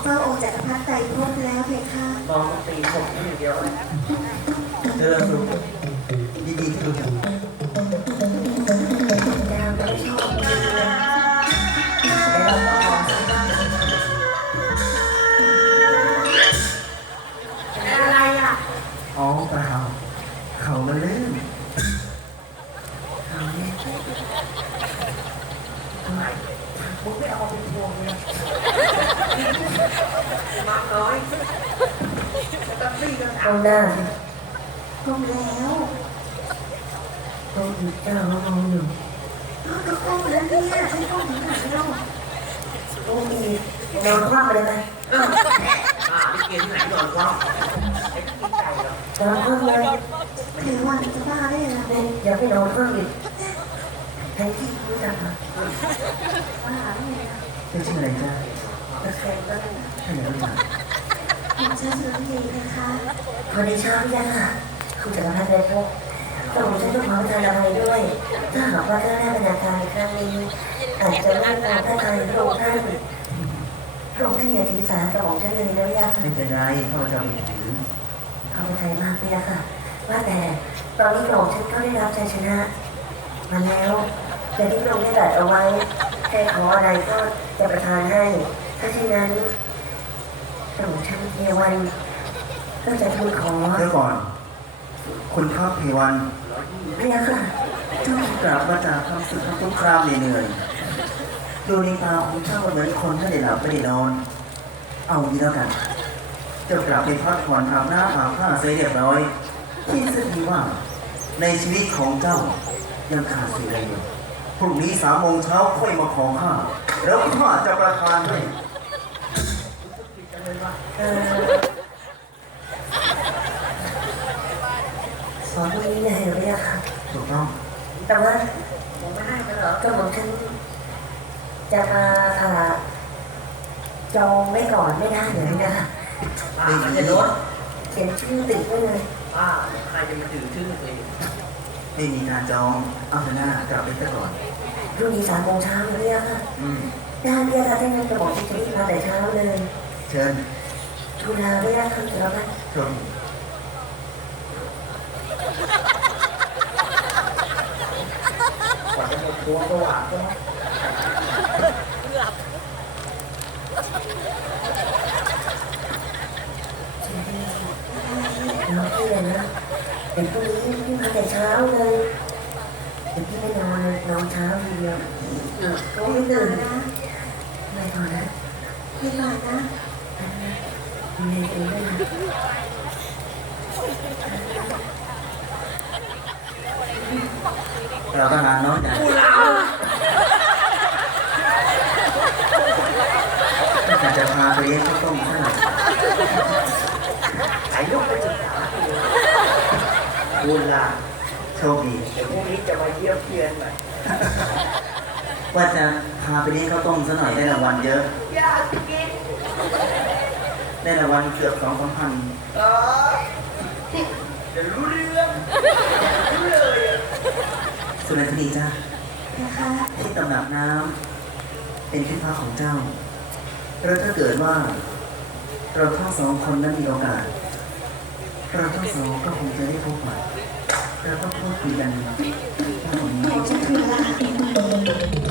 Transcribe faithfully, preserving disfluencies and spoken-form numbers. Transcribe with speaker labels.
Speaker 1: ฝ้าองค์จักรพรรดิไตรภพแล้วเพคะ
Speaker 2: มองตีผมอย่างเดียว
Speaker 3: เจริญสุขยินดีที่รู้จัก
Speaker 1: ดาวไม่ชอบเลย
Speaker 2: แล้วเราก็มองเป็นอะไรอ่ะ
Speaker 3: อ๋อเปล่าเขามาเล่นเขาเนี่ย
Speaker 2: ทำไมมึงไม่เอาเป็นพวงเลยมากน้อยแล้วก็ตีกัน
Speaker 4: เอาหน้า
Speaker 1: ก้มแล้ว
Speaker 4: ต้องหยุดเจ้าเขามองอยู่
Speaker 1: อ้าวก็ก้มแล้วเนี่ยฉันก้มถึงไหนแล้ว
Speaker 4: ต้องอีกนอนคว่ำไปเลยไหม
Speaker 2: อ่าพี่เกณฑ์ที่ไหนนอนว่างไอ้กินไก่เหรอน
Speaker 4: อนคว่ำเลย
Speaker 1: เทวันจะบ้าได้ยังไง
Speaker 4: เนี่ยอย่าไปนอนคว่ำอีกแทนที่รู้จักมา
Speaker 1: บ้าได้ยังไง
Speaker 3: เป็นชื่ออะไรจ้า
Speaker 4: ตะแคงก็ได้
Speaker 3: ท่านเหนือเลย
Speaker 1: ผมชื่อสุรีนะคะ
Speaker 4: พอดีเช้าพี่ยังค่ะคุณจักรพรรดิได้พบต้องฉันต้องขอประทานอภัยด้วยถ้าหากว่าข้าได้บรรยากาศในครั้งนี้อาจจะไม่ตามท่านใครพระองค์ท่านพระองค์ท่านอย่าถือสากับของฉันเลยนะยาค่ะ
Speaker 3: ไม่เป็นไรข้าพเจ้าไม่ถือ
Speaker 4: ขอบคุณมากพี่ค่ะว่าแต่ตอนนี้พระองค์ฉันก็ได้รับชัยชนะมาแล้วอย่างที่พระองค์ได้ตรัสเอาไว้ใครขออะไรก็จะประทานให้ถ้าเช่นนั้นพระองค์ฉันเทวันก็จะทูลขอ
Speaker 3: เดี๋ยวก่อน คุณข้าเพวัน
Speaker 4: พี่ค่ะ
Speaker 3: เจ้ากลับมาจากทำศึกทำสงครามเหนื่อยๆดูในตาของเจ้าเหมือนคนไม่ได้หลับไม่ได้นอน เอางี้แล้วกัน เจ้ากลับไปพักผ่อนอาบน้ำอาบผ้าเสร็จเรียบร้อยคิดสักทีว่า ในชีวิตของเจ้ายังขาดสิ่งใดอยู่พรุ่งนี้สามโมงเช้าค่อยมาขอข้าแล้วข้าจะประทานให้
Speaker 4: เออสอนพวกนี้เนี่ยพี่ค่ะ
Speaker 3: ถูกต้อง
Speaker 4: แต่ว่า
Speaker 2: ผมไม่ให้กันเหรอ
Speaker 4: ก็บอกฉันจะมาอ่าจองไว้ก่อนไม่ได้เหรอนะคะ
Speaker 2: อ่ามันจะโดน
Speaker 4: เขียนชื่อติดไว้เลย
Speaker 2: อ่าใครจะมาถือชื่อตัวเอง
Speaker 3: ไม่มีการจองเอาเถอะหน้ากลับไปซะก่อน
Speaker 4: พรุ่งนี้สามโมงเช้าเลยพี่ค่ะ
Speaker 3: อืม
Speaker 4: ได้พี่ค่ะถ้างั้นจะบอกที่จะรีบมาแต่เช้าเลย
Speaker 3: เชิญ
Speaker 4: ทุลาพี่ค่ะคำสุดท้าย
Speaker 3: ชม
Speaker 2: กว่าจะหมดตัวสว่างใช่ไหม
Speaker 4: น้องพี่เลยนะเดี๋ยวพรุ่งนี้พี่มาแต่เช้าเลยเดี๋ยวพี่ไม่นอนเลยนอนเช้าทีเดียวก็ไม่ตื่น
Speaker 1: นะ
Speaker 4: ไม่พอนะ
Speaker 1: ไม่มานะ
Speaker 4: มีอะไรตื่นได้ไหม
Speaker 3: เราก็หาน้อยหน่อย
Speaker 2: กูลา
Speaker 3: ถ้าจะพาไปเลี้ยงข้าวต้มซะหน่อย
Speaker 2: ไอ้ลูกไปศึกษากูลา
Speaker 3: โชคดี
Speaker 2: เดี๋ยวพรุ่งนี้จะมาเยี่ยมเยียนหน่อย
Speaker 3: ว่าจะพาไปเลี้ยงข้าวต้มซะหน่อยได้รางวัลเยอะ
Speaker 2: อยากกิน
Speaker 3: ได้รางวัลเกือบสองสามพัน
Speaker 2: เออเดี๋ยวรู้เรื่องรู้เลยอะ
Speaker 3: สุนันทนีจ้า
Speaker 1: นะคะ
Speaker 3: ที่ตำหนักน้ำเป็นที่พักของเจ้าแล้วถ้าเกิดว่า เราทั้งสองคนนั้นมีโอกาส เราทั้งสองก็คงจะได้พบกันเราต้องพูดคุยกันมากกว่านี้
Speaker 1: ผมจะถือละ